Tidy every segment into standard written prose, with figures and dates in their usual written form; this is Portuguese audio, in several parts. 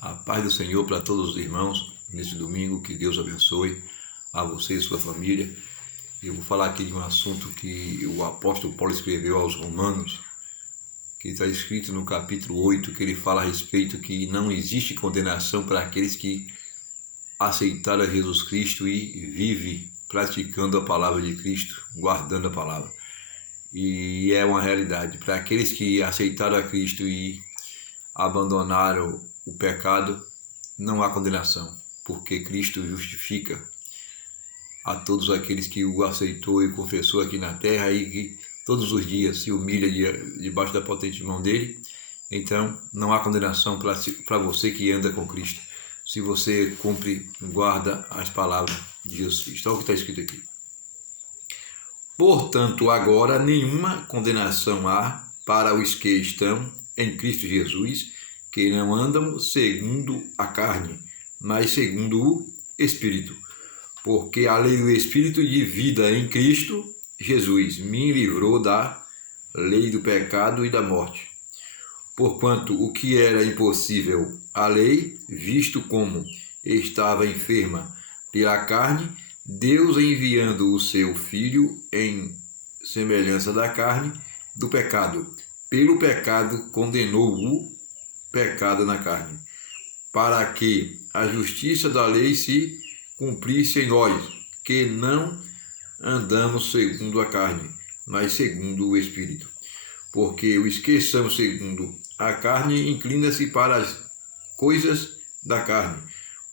A paz do Senhor para todos os irmãos nesse domingo, que Deus abençoe a você e sua família. Eu vou falar aqui de um assunto que o apóstolo Paulo escreveu aos Romanos, que está escrito no capítulo 8, que ele fala a respeito que não existe condenação para aqueles que aceitaram a Jesus Cristo e vivem praticando a palavra de Cristo, guardando a palavra. E é uma realidade. Para aqueles que aceitaram a Cristo e abandonaram o pecado, não há condenação, porque Cristo justifica a todos aqueles que o aceitou e confessou aqui na terra e que todos os dias se humilha debaixo da potente mão dele. Então não há condenação para você que anda com Cristo, se você cumpre e guarda as palavras de Jesus Cristo. Olha o que está escrito aqui. Portanto, agora nenhuma condenação há para os que estão em Cristo Jesus, que não andam segundo a carne, mas segundo o Espírito. Porque a lei do Espírito de vida em Cristo Jesus me livrou da lei do pecado e da morte. Porquanto o que era impossível à lei, visto como estava enferma pela carne, Deus, enviando o seu Filho em semelhança da carne, do pecado, pelo pecado condenou o pecado na carne, para que a justiça da lei se cumprisse em nós, que não andamos segundo a carne, mas segundo o Espírito. Porque os que são segundo a carne inclinam-se para as coisas da carne,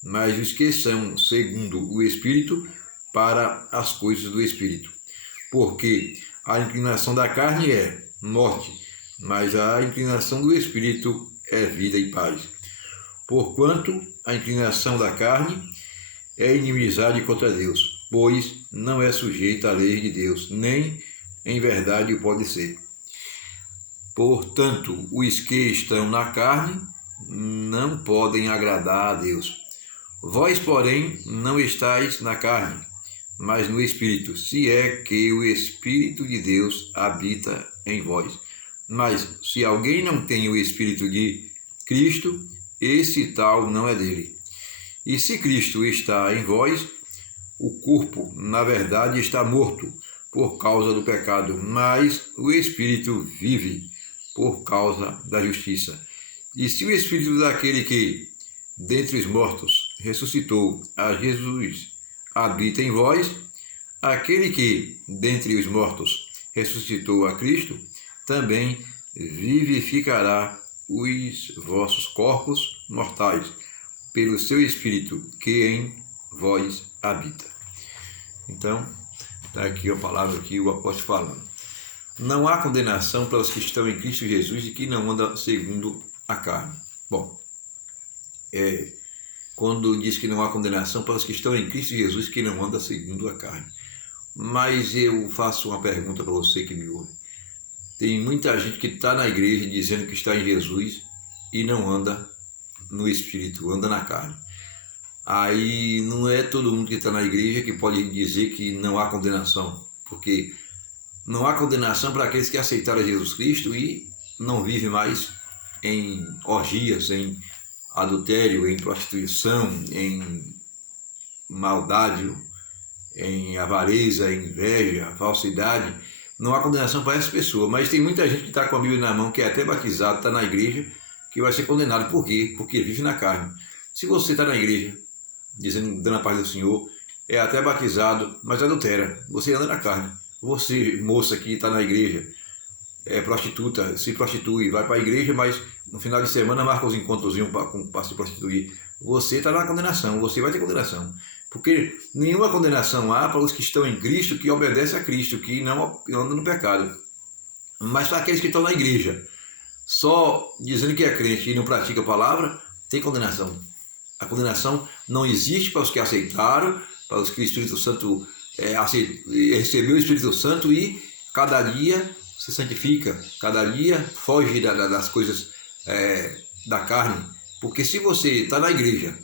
mas os que são segundo o Espírito, para as coisas do Espírito. Porque a inclinação da carne é morte, mas a inclinação do Espírito é vida e paz. Porquanto a inclinação da carne é inimizade contra Deus, pois não é sujeita à lei de Deus, nem em verdade o pode ser. Portanto, os que estão na carne não podem agradar a Deus. Vós, porém, não estáis na carne, mas no Espírito, se é que o Espírito de Deus habita em vós. Mas se alguém não tem o Espírito de Cristo, esse tal não é dele. E se Cristo está em vós, o corpo, na verdade, está morto por causa do pecado, mas o Espírito vive por causa da justiça. E se o Espírito daquele que, dentre os mortos, ressuscitou a Jesus, habita em vós, aquele que, dentre os mortos, ressuscitou a Cristo, também vivificará os vossos corpos mortais, pelo seu Espírito que em vós habita. Então, está aqui a palavra que o apóstolo falando. Não há condenação para os que estão em Cristo Jesus e que não andam segundo a carne. Bom, quando diz que não há condenação para os que estão em Cristo Jesus que não andam segundo a carne. Mas eu faço uma pergunta para você que me ouve. Tem muita gente que está na igreja dizendo que está em Jesus e não anda no Espírito, anda na carne. Aí não é todo mundo que está na igreja que pode dizer que não há condenação, porque não há condenação para aqueles que aceitaram Jesus Cristo e não vivem mais em orgias, em adultério, em prostituição, em maldade, em avareza, em inveja, falsidade. Não há condenação para essa pessoa, mas tem muita gente que está com a Bíblia na mão, que é até batizado, está na igreja, que vai ser condenado. Por quê? Porque vive na carne. Se você está na igreja, dando a paz do Senhor, é até batizado, mas adultera, você anda na carne. Você, moça que está na igreja, é prostituta, se prostitui, vai para a igreja, mas no final de semana marca os encontrozinhos para se prostituir. Você está na condenação, você vai ter condenação. Porque nenhuma condenação há para os que estão em Cristo, que obedecem a Cristo, que não andam no pecado. Mas para aqueles que estão na igreja, só dizendo que é crente e não pratica a palavra, tem condenação. A condenação não existe para os que aceitaram, para os que o Espírito Santo recebeu o Espírito Santo e cada dia se santifica, cada dia foge das coisas da carne. Porque se você está na igreja,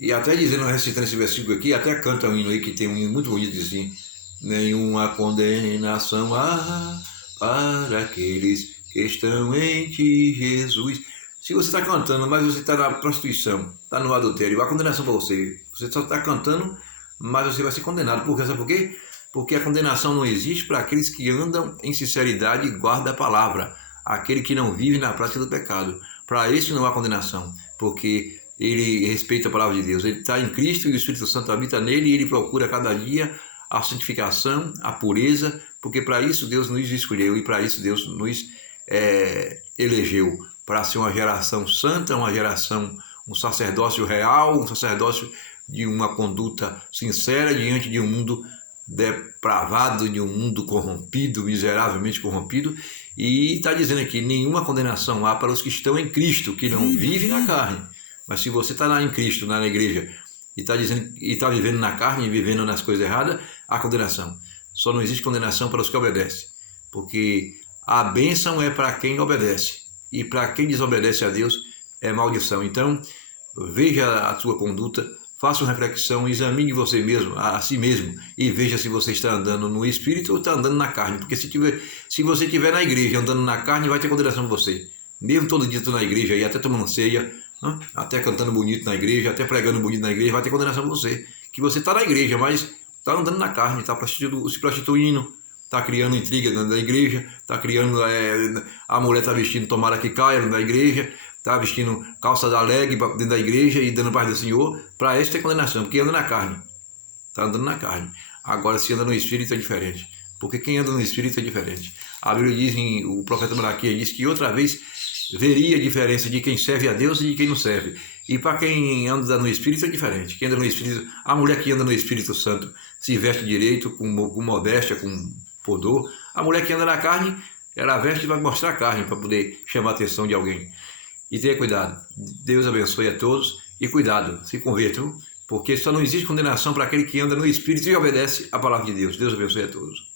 e até dizendo, recitando esse versículo aqui, até canta um hino aí que tem um hino muito bonito, diz assim: nenhuma condenação há para aqueles que estão em ti, Jesus. Se você está cantando, mas você está na prostituição, está no adultério, a condenação para você. Você só está cantando, mas você vai ser condenado. Por quê? Sabe por quê? Porque a condenação não existe para aqueles que andam em sinceridade e guardam a palavra. Aquele que não vive na prática do pecado. Para esse não há condenação, porque ele respeita a palavra de Deus. Ele está em Cristo e o Espírito Santo habita nele e ele procura cada dia a santificação, a pureza, porque para isso Deus nos escolheu e para isso Deus nos elegeu, para ser uma geração santa, uma geração, um sacerdócio real, um sacerdócio de uma conduta sincera diante de um mundo depravado, de um mundo corrompido, miseravelmente corrompido. E está dizendo aqui, nenhuma condenação há para os que estão em Cristo, que não vivem na carne. Mas se você está lá em Cristo, na igreja, e está dizendo, e está vivendo na carne, vivendo nas coisas erradas, há condenação. Só não existe condenação para os que obedecem, porque a bênção é para quem obedece, e para quem desobedece a Deus é maldição. Então, veja a sua conduta, faça uma reflexão, examine você mesmo, a si mesmo, e veja se você está andando no Espírito ou está andando na carne, porque se você estiver na igreja andando na carne, vai ter condenação para você. Mesmo todo dia estou na igreja, e até tomando ceia, até cantando bonito na igreja, até pregando bonito na igreja, vai ter condenação para você. Que você está na igreja, mas está andando na carne, está se prostituindo, está criando intriga dentro da igreja, está criando, a mulher está vestindo tomara que caia dentro da igreja, está vestindo calça da leg dentro da igreja e dando paz do Senhor. Para esse tem condenação, porque anda na carne, está andando na carne. Agora, se anda no Espírito é diferente, porque quem anda no Espírito é diferente. A Bíblia diz, o profeta Malaquias diz que outra vez veria a diferença de quem serve a Deus e de quem não serve. E para quem anda no Espírito é diferente. Quem anda no Espírito, a mulher que anda no Espírito Santo se veste direito, com modéstia, com pudor. A mulher que anda na carne, ela veste e vai mostrar a carne para poder chamar a atenção de alguém. E tenha cuidado. Deus abençoe a todos e cuidado, se convertam, porque só não existe condenação para aquele que anda no Espírito e obedece a palavra de Deus. Deus abençoe a todos.